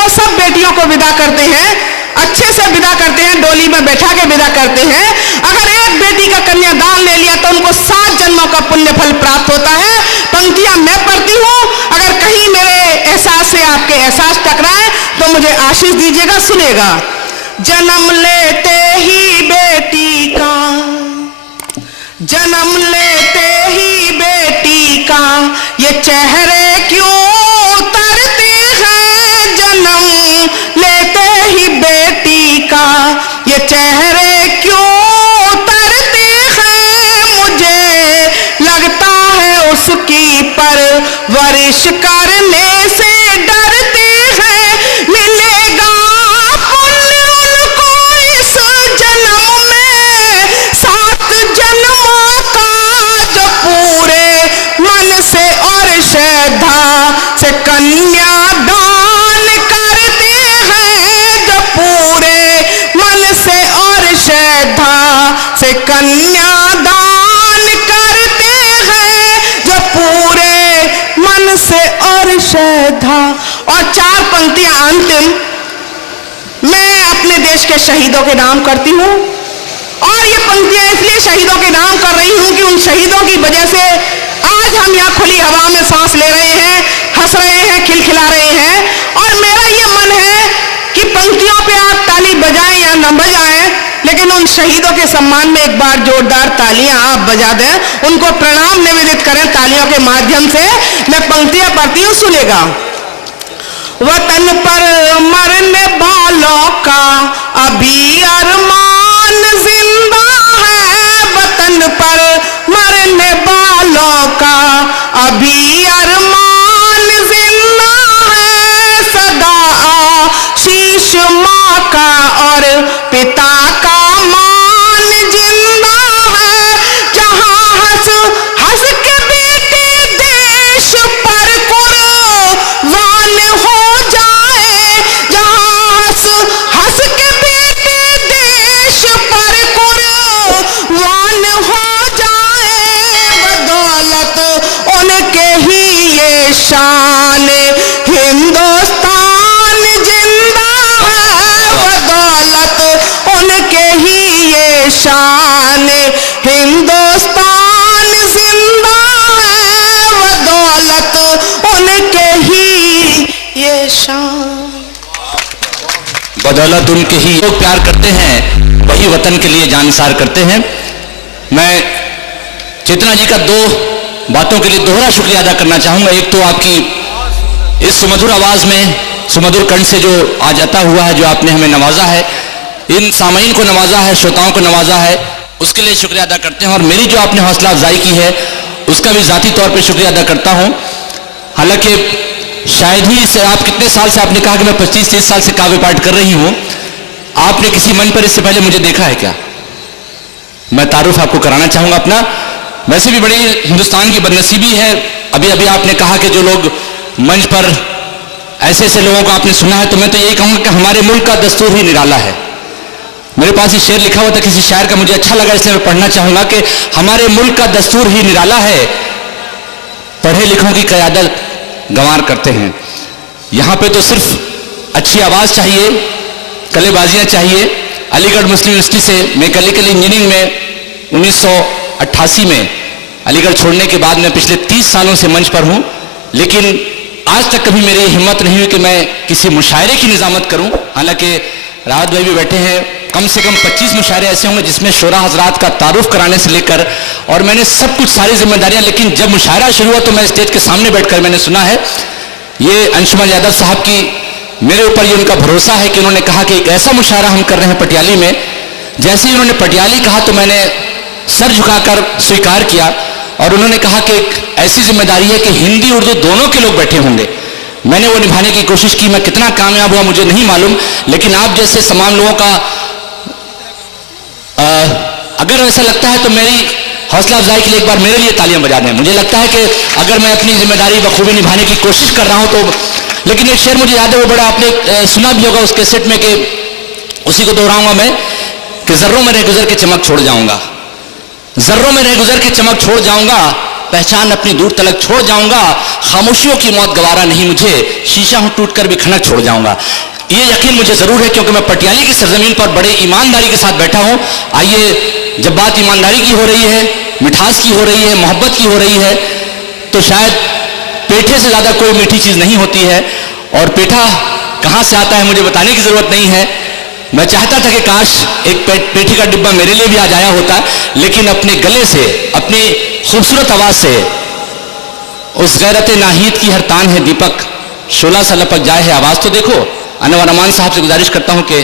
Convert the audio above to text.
वो सब बेटियों को विदा करते हैं, अच्छे से विदा करते हैं, डोली में बैठा के विदा करते हैं। अगर एक बेटी का कन्यादान ले लिया तो उनको 7 जन्मों का पुण्य फल प्राप्त होता है। पंक्तियां मैं पढ़ती हूं, अगर कहीं मेरे एहसास से आपके एहसास टकराए तो मुझे आशीष दीजिएगा, सुनेगा। जन्म लेते ही बेटी का, जन्म लेते ही बेटी का ये चेहरे क्यों उतरते हैं, जन्म लेते ही बेटी का ये चेहरे क्यों उतरते हैं, मुझे लगता है उसकी परवरिश करने से डरते हैं, मिलेगा पुण्य उनको इस जन्म में 7 जन्मों का, जो पूरे मन से और श्रद्धा से कन्यादान करते हैं, जो पूरे मन से और श्रद्धा से कन्यादान करते हैं, जो पूरे मन से और श्रद्धा। और 4 पंक्तियां अंतिम मैं अपने देश के शहीदों के नाम करती हूं, और ये पंक्तियां इसलिए शहीदों के नाम कर रही हूं कि उन शहीदों की वजह से आज हम यहाँ खुली हवा में सांस ले रहे हैं, हंस रहे हैं, खिलखिला रहे हैं। और मेरा ये मन है कि पंक्तियों पे आप ताली बजाएं या न बजाएं, लेकिन उन शहीदों के सम्मान में एक बार जोरदार तालियां आप बजा दें, उनको प्रणाम निवेदित करें तालियों के माध्यम से। मैं पंक्तियां पढ़ती हूं, सुनेगा। वतन पर मरने वालों का अभी अरमान जिंदा है, वतन पर मरने वालों का अभी अरमान जिंदा है, सदा आशीष माँ का और पिता का मान जिंदा है, जहाँ हंस हंस के बेटे देश पर कुर्बान हो जाए, जहाँ हंस हंस के बेटे देश पर कुर्बान हो जाए, बदौलत उनके ही ये शान हिंदुस्तान जिंदा है, बदौलत उनके ही ये शान हिंदुस्तान जिंदा है, बदौलत उनके ही ये शान। बदौलत उनके ही लोग प्यार करते हैं, वही वतन के लिए जानसार करते हैं। मैं चेतना जी का 2 बातों के लिए दोहरा शुक्रिया अदा करना चाहूंगा। एक तो आपकी इस सुमधुर आवाज में, सुमधुर कंठ से जो आज अता हुआ है, जो आपने हमें नवाजा है, इन सामईन को नवाजा है, श्रोताओं को नवाजा है, उसके लिए शुक्रिया अदा करते हैं। और मेरी जो आपने हौसला अफजाई की है उसका भी जाती तौर पे शुक्रिया अदा करता हूं। हालांकि शायद ही से आप कितने साल से, आपने कहा कि मैं 25-30 साल से काव्य पाठ कर रही हूं, आपने किसी मंच पर इससे पहले मुझे देखा है क्या? मैं तारुफ आपको कराना चाहूंगा अपना। वैसे भी बड़ी हिंदुस्तान की बदनसीबी है, अभी अभी आपने कहा कि जो लोग मंच पर ऐसे ऐसे लोगों को आपने सुना है, तो मैं तो यही कहूंगा कि हमारे मुल्क का दस्तूर ही निराला है। मेरे पास ये शेर लिखा हुआ था किसी शायर का, मुझे अच्छा लगा इसलिए मैं पढ़ना चाहूंगा कि हमारे मुल्क का दस्तूर ही निराला है, पढ़े लिखों की क़यादत गंवार करते हैं। यहाँ पे तो सिर्फ अच्छी आवाज़ चाहिए, कलेबाजियाँ चाहिए। अलीगढ़ मुस्लिम यूनिवर्सिटी से मैं केमिकल इंजीनियरिंग में 1988 में अलीगढ़ छोड़ने के बाद मैं पिछले 30 सालों से मंच पर हूँ, लेकिन आज तक कभी मेरी हिम्मत नहीं हुई कि मैं किसी मुशायरे की निज़ामत करूँ। हालांकि राहत भाई भी बैठे हैं, कम से कम 25 मुशायरे ऐसे होंगे जिसमें शोरा हजरात का तारुफ कराने से लेकर, और मैंने सब कुछ सारी जिम्मेदारियां, लेकिन जब मुशायरा शुरू हुआ तो मैं स्टेज के सामने बैठकर मैंने सुना है, ये अंशुमन यादव साहब की मेरे ऊपर ये उनका भरोसा है कि उन्होंने कहा कि एक ऐसा मुशायरा हम कर रहे हैं पटियाली में। जैसे ही उन्होंने पटियाली कहा तो मैंने सर झुकाकर स्वीकार किया, और उन्होंने कहा कि एक ऐसी जिम्मेदारी है कि हिंदी उर्दू दोनों के लोग बैठे होंगे। मैंने वो निभाने की कोशिश की, मैं कितना कामयाब हुआ मुझे नहीं मालूम, लेकिन आप जैसे तमाम लोगों का अगर ऐसा लगता है तो मेरी हौसला अफजाई के लिए एक बार मेरे लिए तालियां बजा दें। मुझे लगता है कि अगर मैं अपनी जिम्मेदारी बखूबी निभाने की कोशिश कर रहा हूं तो। लेकिन एक शेर मुझे याद है, वो बड़ा आपने सुना भी होगा उस कैसेट में, कि उसी को दोहराऊंगा मैं, कि जर्रों में रह गुजर के चमक छोड़ जाऊंगा, जर्रों में रह गुजर के चमक छोड़ जाऊंगा, पहचान अपनी दूर तलक छोड़ जाऊंगा, खामोशियों की मौत गवारा नहीं मुझे, शीशा हूं टूटकर भी खनक छोड़ जाऊंगा। ये यकीन मुझे जरूर है क्योंकि मैं पटियाली की सरजमीन पर बड़े ईमानदारी के साथ बैठा हूं। आइए, जब बात ईमानदारी की हो रही है, मिठास की हो रही है, मोहब्बत की हो रही है, तो शायद पेठे से ज्यादा कोई मीठी चीज नहीं होती है। और पेठा कहां से आता है मुझे बताने की जरूरत नहीं है। मैं चाहता था कि काश एक पेठी का डिब्बा मेरे लिए भी आ जाया होता, लेकिन अपने गले से, अपनी खूबसूरत आवाज से उस गैरत नाहीद की हर तान है दीपक, शोला सा लपक जाए है आवाज। तो देखो, अनवर अमान साहब से गुजारिश करता हूं कि